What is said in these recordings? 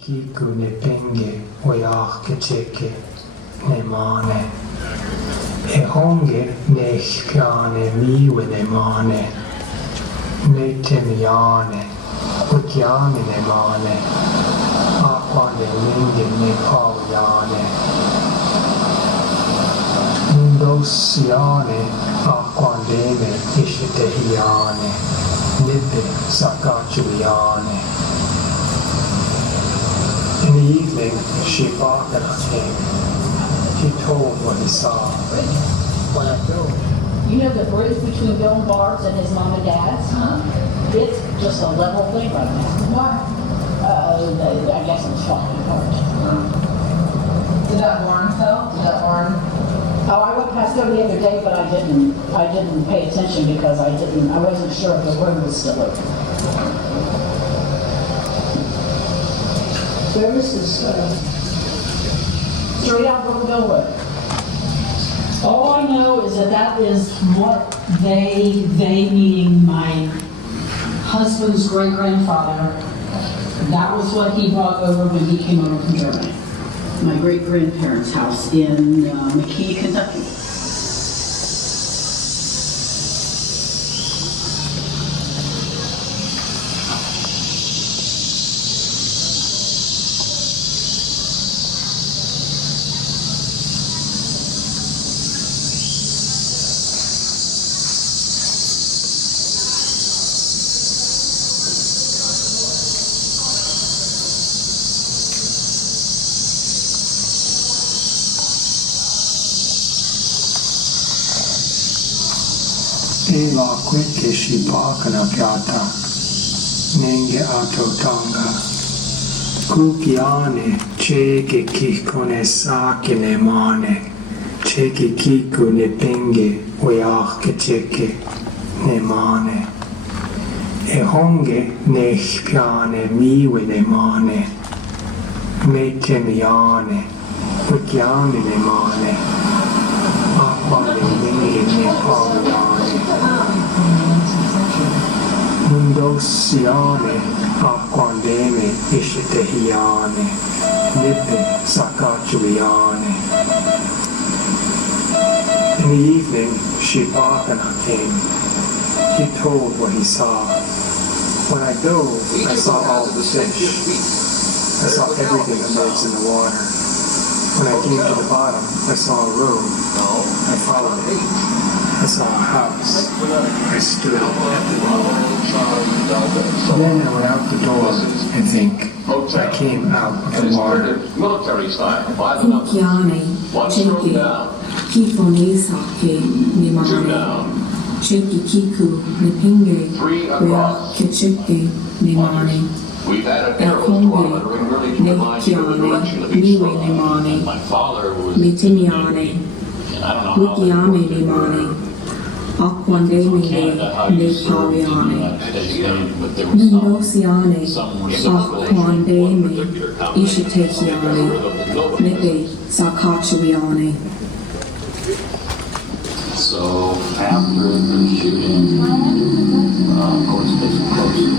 Kiku ne penge oyahke cheke ne mane. E honge ne shpiane miwe ne mane. Ne temiane, utjane ne mane. Aquane minge ne paujane. Nindosiane, aquandeme ishtehiane. Nippe sakachuiane. In the evening, she barked at him. He told what he saw. When I go. You know the bridge between Bill and Barb's and his mom and dad's? It's just a level thing right now. Why? I guess it's falling apart. Did that barn fell? Did that barn? Oh, I went past there the other day, but I didn't pay attention because I wasn't sure if the road was still open. Where is this? Straight out Brookville Road. All I know is that is what they meaning my husband's great-grandfather, that was what he brought over when he came over from Germany. My great-grandparents' house in McKee, Kentucky. E la che si bakana piata, nenge ato tanga. Kukiane, cheke kikone sake ne mane, cheke kiku ne penge oyahke cheke ne mane. E honge ne shpiane miwe ne mane, me temiane, ukiane ne mane, aquane minge ne paujane. Nindosiane, aquandeme ishtehiane, nippe sakachuiane. In the evening, she barked at him. He told what he saw. When I dove, I saw all the fish. I saw everything that lives in the water. When I came to the bottom, I saw a room. I followed it. I saw a house. I stood at the door. Then I went out the door, I think. I came out of the water. Kukiane, cheke, kifone sake, nemane. Cheke kiku, nepinge, rea kecheke, nemane. Ekonge, nekiane, miwe nemane. Metimiane, wikiame nemane. Aquandeme ne paviane. Nindosiane, aquandeme ishtehiane, nippe sakachuiane. So after the shooting, of course, they closed.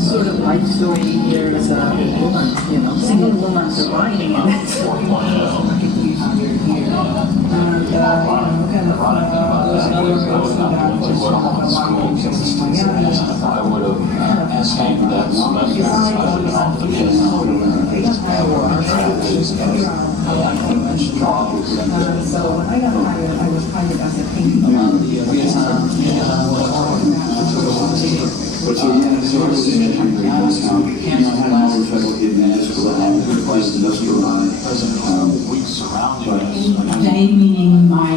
Sort of life story here is a woman, single woman surviving it. And I would have escaped that semester off the kids. So I got hired, I was hired as a painting. They meaning my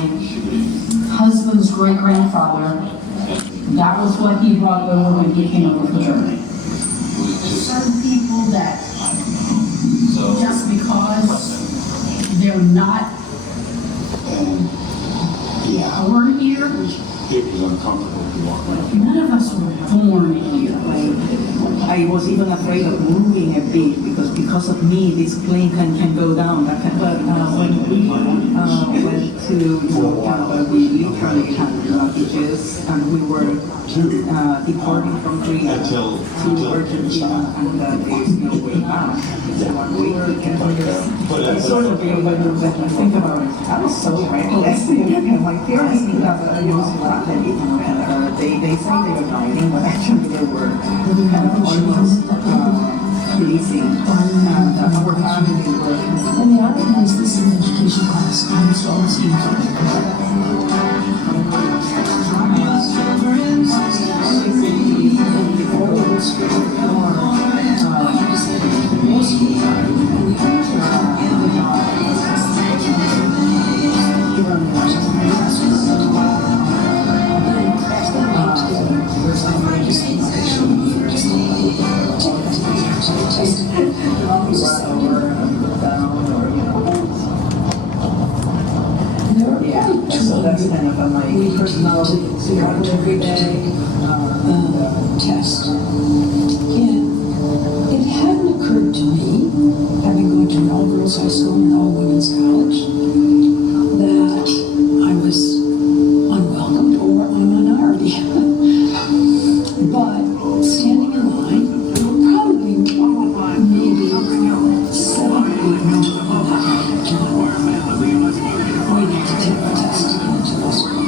husband's great-grandfather, that was what he brought over when he came over from Germany. There's certain people that just because they're not born here, It was uncomfortable to walk around. none of us were born here. I was even afraid of moving a bit because because of me, this plane can go down. But when we went to Canada, we literally had luggages, and we were departing from Greece to Argentina, and there was no way back. So one week to get here. It's sort of weird when you think about it. I was so reckless. My parents did not use that anymore. They say they were driving, but actually they were kind of almost releasing our family were. And the other thing is, this is an education class. I'm just always doing So that's kind of my personality. every day test. And it hadn't occurred to me, having gone to an all-girls high school and an all-women's college, that I was unwelcomed or unhonorary. But standing in line, there were probably maybe 7 or 8 men waiting to take the test into law school.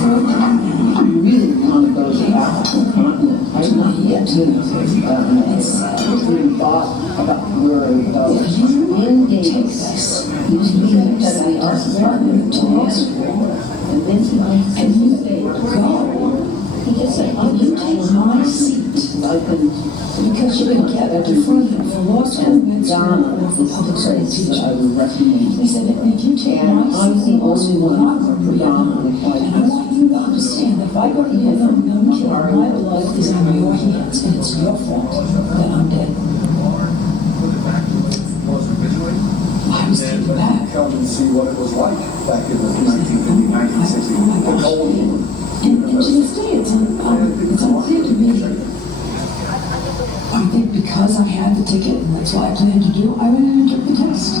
I really want to go to the African continent. I want to get to really thought about where I would go. If you take this, you leave the art department to law school, and then you say, go. He just said, you take my seat. Because you can get a deferment for law school, med school, or for public service teacher. He said, if you take my seat in law school, I'm going to Vietnam. And I want you to understand that if I go to Vietnam and I'm killed, my life is on your hands, and it's your fault that I'm dead. I was taken back. Come and see what it was like back in the 1950s, 1960s, the Cold War. And to this day, it's unclear to me. I think because I had the ticket, and that's what I planned to do, I went in and took the test. I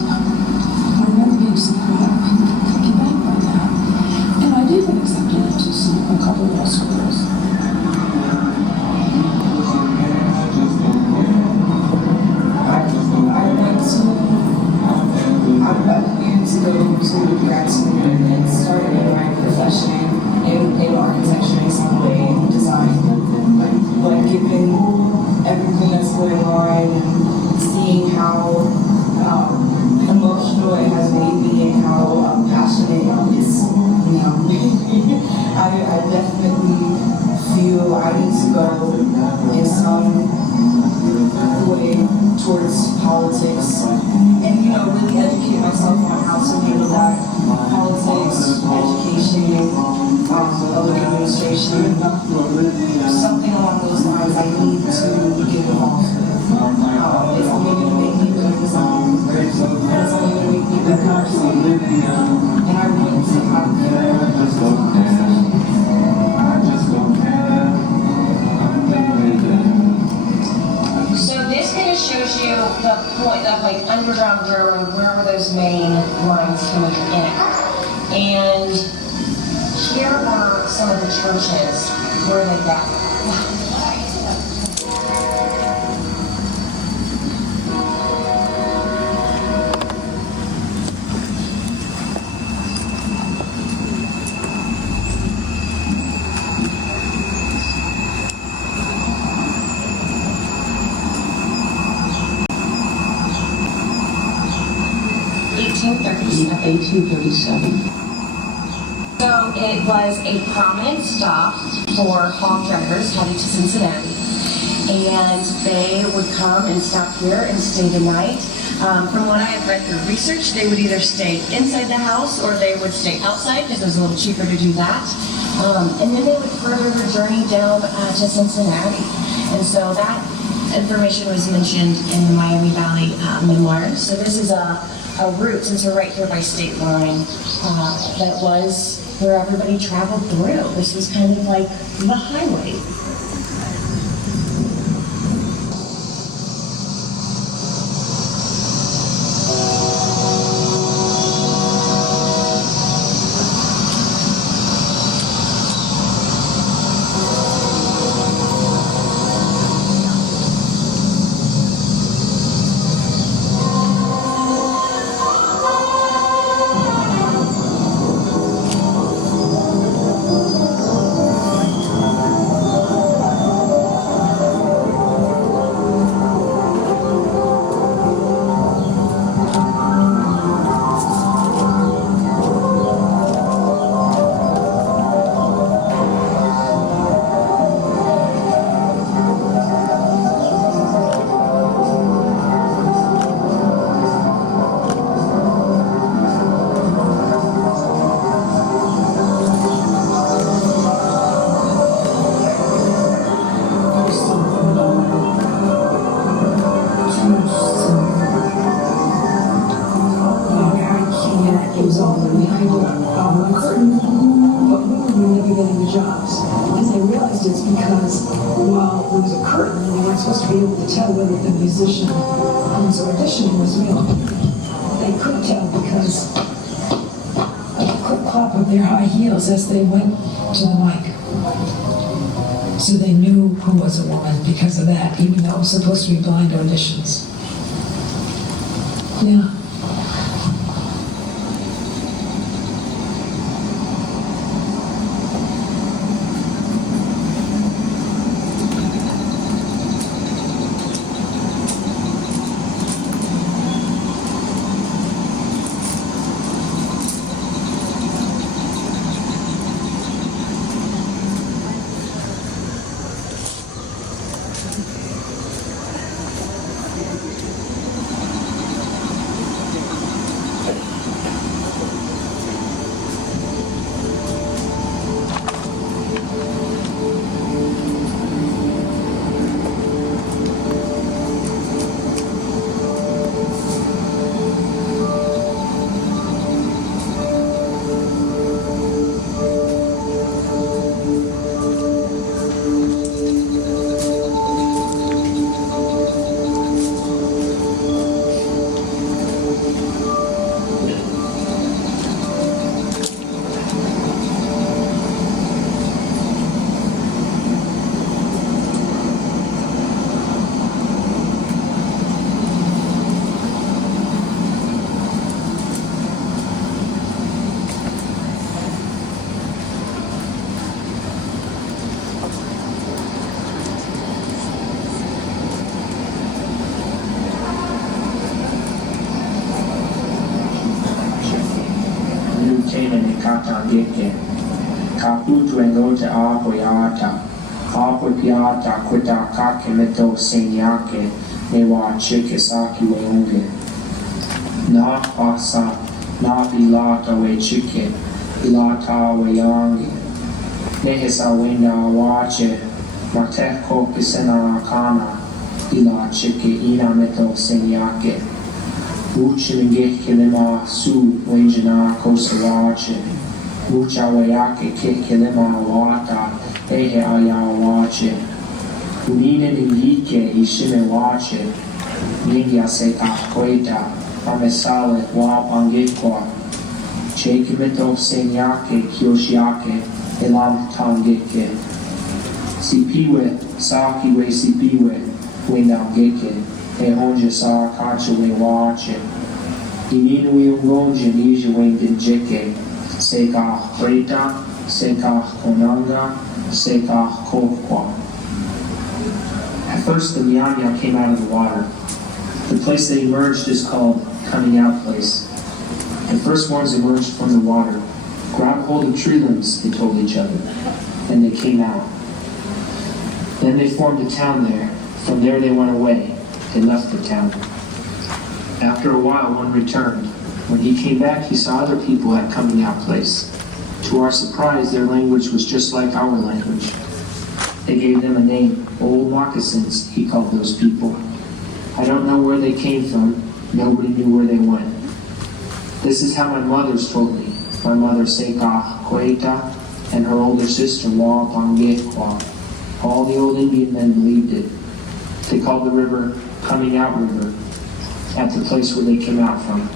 remember being so proud of people taken back by that. And I did get accepted into a couple of law schools. I went to go to grad school and started in my profession in architecture in some way and design. But given everything that's going on and seeing how emotional it has made me and how passionate it's, I definitely feel I need to go in some way towards politics and really educate myself on how to handle that politics, education, public administration, something along those lines. I need to get involved with. It's only going to make me better design, and it's only going to make me better person. And I want to have So this kind of shows you the point of underground German, where were those main lines coming in at. And here were some of the churches where they gathered. So it was a prominent stop for hog drivers headed to Cincinnati. And they would come and stop here and stay the night. From what I have read through research, they would either stay inside the house or they would stay outside because it was a little cheaper to do that. And then they would further their journey down to Cincinnati. And so that information was mentioned in the Miami Valley memoirs. So this is a route, since we're right here by state line, that was where everybody traveled through. This was kind of like the highway. curtain, and you weren't supposed to be able to tell whether the musician who was auditioning was real. They could tell because of the clip clop of their high heels as they went to the mic. So they knew who was a woman because of that, even though it was supposed to be blind auditions. Yeah. Geke, Kaputu and Lote Apoyata, Apoyata, Quita Kakemeto Senyake, Newa Chikisaki Weunge, Na Pasa, Na Bilata We Chike, Bilata Weyangi, Nehesa Wenda Wache, Mateko Kisena Akana, Bila Chike Ina Meto Senyake, Uchinge Kilima Su Wenjana Kosawache, Uchawayake Kilima Wata, Ehe Ayawache, Unine Ningike Ishime Wache, Ningia Seka Kweta, Amesale Wapangekwa, Chekimito Senyake Kyoshiake, Elam Tangeke, Sipiwe, Sakiwe Sipiwe, Wendangeke, Ehonja Sa Kachawe Wache, Ininui Ungonja Nija Wendinjeke, Seka Kweta, Seka Konanga, Seka Kokwa. At first, the Myaamia came out of the water. The place they emerged is called Coming Out Place. The first ones emerged from the water. Grab hold of tree limbs, they told each other. And they came out. Then they formed a town there. From there they went away. They left the town. After a while, one returned. When he came back, he saw other people at Coming Out Place. To our surprise, their language was just like our language. They gave them a name, Old Moccasins, he called those people. I don't know where they came from. Nobody knew where they went. This is how my mother's told me. My mother, Seka Kweta, and her older sister, Wapangekwa. All the old Indian men believed it. They called the river Coming Out River, at the place where they came out from.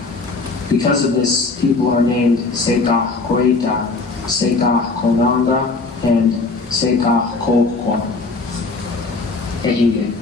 Because of this, people are named Seka Kweta, Seka Konanga, and Seka Kokwa. Ehige.